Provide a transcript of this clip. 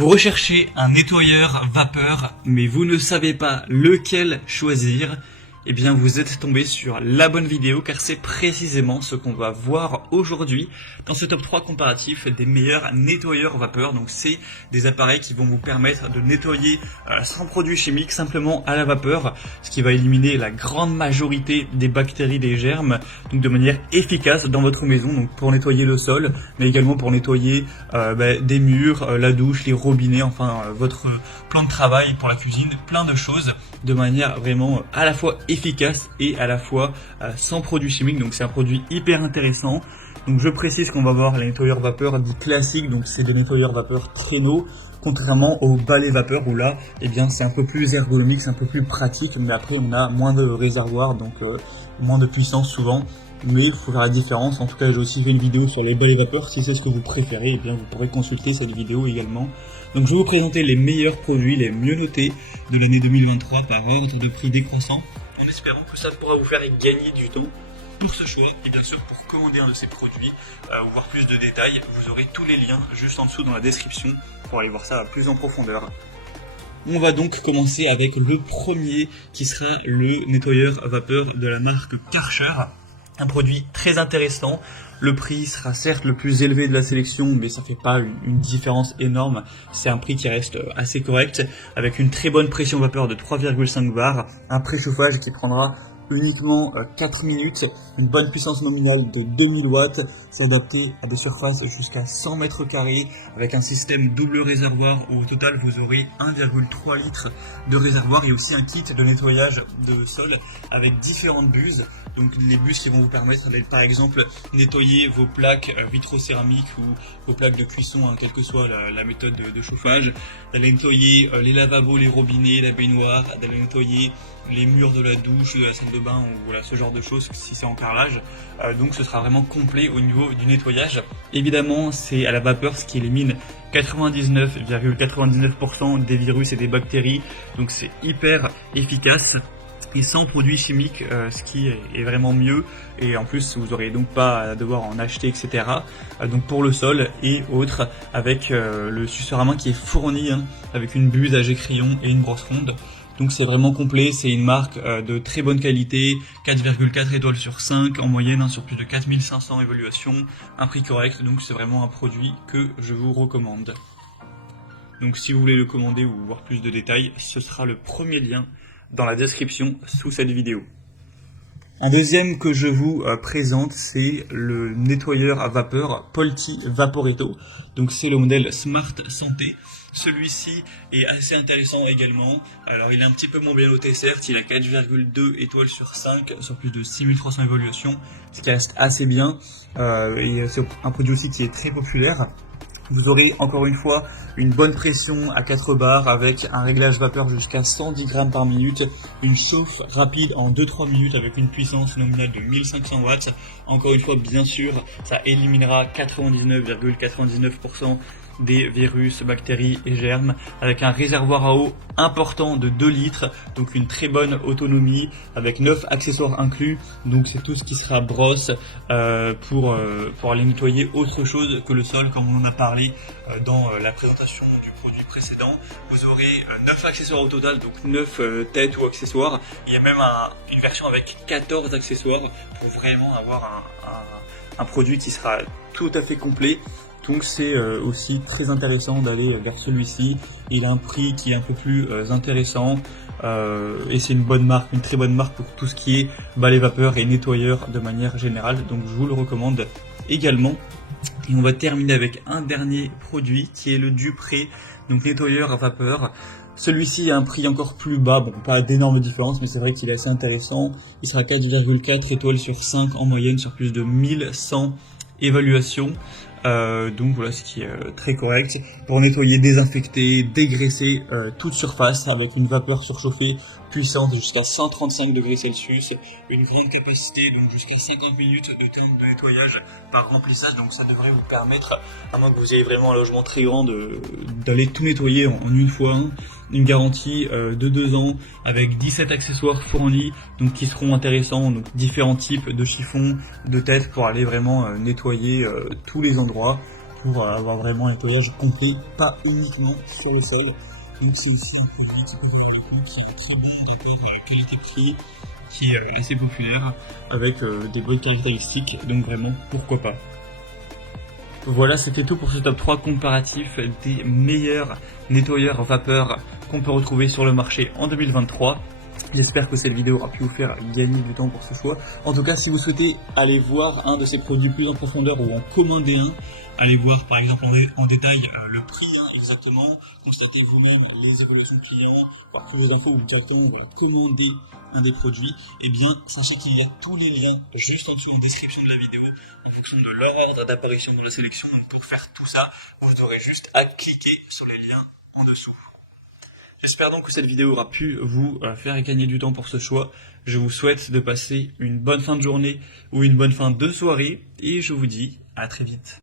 Vous recherchez un nettoyeur vapeur, mais vous ne savez pas lequel choisir. Eh bien, vous êtes tombé sur la bonne vidéo, car c'est précisément ce qu'on va voir aujourd'hui dans ce top 3 comparatif des meilleurs nettoyeurs vapeur. Donc, c'est des appareils qui vont vous permettre de nettoyer sans produits chimiques, simplement à la vapeur, ce qui va éliminer la grande majorité des bactéries, des germes, donc de manière efficace dans votre maison, donc pour nettoyer le sol, mais également pour nettoyer des murs, la douche, les robinets, enfin votre plan de travail pour la cuisine, plein de choses de manière vraiment à la fois efficace et à la fois sans produits chimiques. Donc c'est un produit hyper intéressant. Donc je précise qu'on va voir les nettoyeurs vapeur dits classiques, donc c'est des nettoyeurs vapeur traîneau, contrairement au balai vapeur où là, eh bien c'est un peu plus ergonomique, c'est un peu plus pratique, mais après on a moins de réservoirs, donc moins de puissance souvent. Mais il faut faire la différence. En tout cas, j'ai aussi fait une vidéo sur les balais vapeur. Si c'est ce que vous préférez, eh bien vous pourrez consulter cette vidéo également. Donc je vais vous présenter les meilleurs produits, les mieux notés de l'année 2023 par ordre de prix décroissant, en espérant que ça pourra vous faire gagner du temps pour ce choix. Et bien sûr, pour commander un de ces produits ou voir plus de détails, vous aurez tous les liens juste en dessous dans la description pour aller voir ça plus en profondeur. On va donc commencer avec le premier qui sera le nettoyeur vapeur de la marque Karcher. Un produit très intéressant. Le prix sera certes le plus élevé de la sélection, mais ça fait pas une différence énorme. C'est un prix qui reste assez correct, avec une très bonne pression vapeur de 3,5 bars, un préchauffage qui prendra uniquement 4 minutes, une bonne puissance nominale de 2000 watts, c'est adapté à des surfaces jusqu'à 100 mètres carrés avec un système double réservoir où au total vous aurez 1,3 litres de réservoir et aussi un kit de nettoyage de sol avec différentes buses. Donc les buses qui vont vous permettre d'aller par exemple nettoyer vos plaques vitrocéramiques ou vos plaques de cuisson, quelle que soit la méthode de chauffage, d'aller nettoyer les lavabos, les robinets, la baignoire, d'aller nettoyer les murs de la douche, de la salle de bain, ou voilà ce genre de choses si c'est en carrelage. Donc ce sera vraiment complet au niveau du nettoyage. Évidemment, c'est à la vapeur, ce qui élimine 99,99% des virus et des bactéries. Donc c'est hyper efficace et sans produits chimiques, ce qui est vraiment mieux. Et en plus, vous n'aurez donc pas à devoir en acheter, etc. Donc pour le sol et autres, avec le suceur à main qui est fourni, avec une buse à jet crayon et une brosse ronde. Donc c'est vraiment complet, c'est une marque de très bonne qualité, 4,4 étoiles sur 5 en moyenne, sur plus de 4500 évaluations, un prix correct, donc c'est vraiment un produit que je vous recommande. Donc si vous voulez le commander ou voir plus de détails, ce sera le premier lien dans la description sous cette vidéo. Un deuxième que je vous présente, c'est le nettoyeur à vapeur Polti Vaporetto. Donc c'est le modèle Smart Santé. Celui-ci est assez intéressant également. Alors il est un petit peu moins bien noté certes, il a 4,2 étoiles sur 5 sur plus de 6300 évaluations, ce qui reste assez bien. Et c'est un produit aussi qui est très populaire. Vous aurez encore une fois une bonne pression à 4 bars avec un réglage vapeur jusqu'à 110 grammes par minute, une chauffe rapide en 2-3 minutes avec une puissance nominale de 1500 watts. Encore une fois, bien sûr, ça éliminera 99,99% des virus, bactéries et germes, avec un réservoir à eau important de 2 litres, donc une très bonne autonomie, avec 9 accessoires inclus, donc c'est tout ce qui sera brosse pour aller nettoyer autre chose que le sol, comme on en a parlé dans la présentation du produit précédent. Vous aurez 9 accessoires au total, donc 9 têtes ou accessoires. Il y a même une version avec 14 accessoires pour vraiment avoir un produit qui sera tout à fait complet. Donc c'est aussi très intéressant d'aller vers celui-ci. Il a un prix qui est un peu plus intéressant et c'est une bonne marque, une très bonne marque pour tout ce qui est balai vapeur et nettoyeur de manière générale. Donc je vous le recommande également. Et on va terminer avec un dernier produit qui est le Dupré, donc nettoyeur à vapeur. Celui-ci a un prix encore plus bas, bon pas d'énormes différences, mais c'est vrai qu'il est assez intéressant. Il sera 4,4 étoiles sur 5 en moyenne sur plus de 1100 évaluations. Donc voilà, ce qui est très correct pour nettoyer, désinfecter, dégraisser toute surface avec une vapeur surchauffée puissante jusqu'à 135 degrés Celsius, une grande capacité, donc jusqu'à 50 minutes de temps de nettoyage par remplissage. Donc ça devrait vous permettre, à moins que vous ayez vraiment un logement très grand, d'aller tout nettoyer en une fois. Une garantie de 2 ans avec 17 accessoires fournis, donc qui seront intéressants, donc différents types de chiffons, de têtes pour aller vraiment nettoyer tous les endroits. pour avoir vraiment un nettoyage complet, pas uniquement sur le sol. Donc c'est ici un petit peu qui est très bon rapport qualité-prix, qui est assez populaire, avec des bonnes caractéristiques, donc vraiment pourquoi pas. Voilà, c'était tout pour ce top 3 comparatif des meilleurs nettoyeurs vapeur qu'on peut retrouver sur le marché en 2023. J'espère que cette vidéo aura pu vous faire gagner du temps pour ce choix. En tout cas, si vous souhaitez aller voir un de ces produits plus en profondeur ou en commander un, allez voir par exemple en détail le prix exactement, constatez vous-même les évaluations clients, voir plus d'infos ou directement commander un des produits, et bien sachez qu'il y a tous les liens juste en dessous en description de la vidéo en fonction de leur ordre d'apparition de la sélection. Donc pour faire tout ça, vous aurez juste à cliquer sur les liens en dessous. J'espère donc que cette vidéo aura pu vous faire gagner du temps pour ce choix. Je vous souhaite de passer une bonne fin de journée ou une bonne fin de soirée et je vous dis à très vite.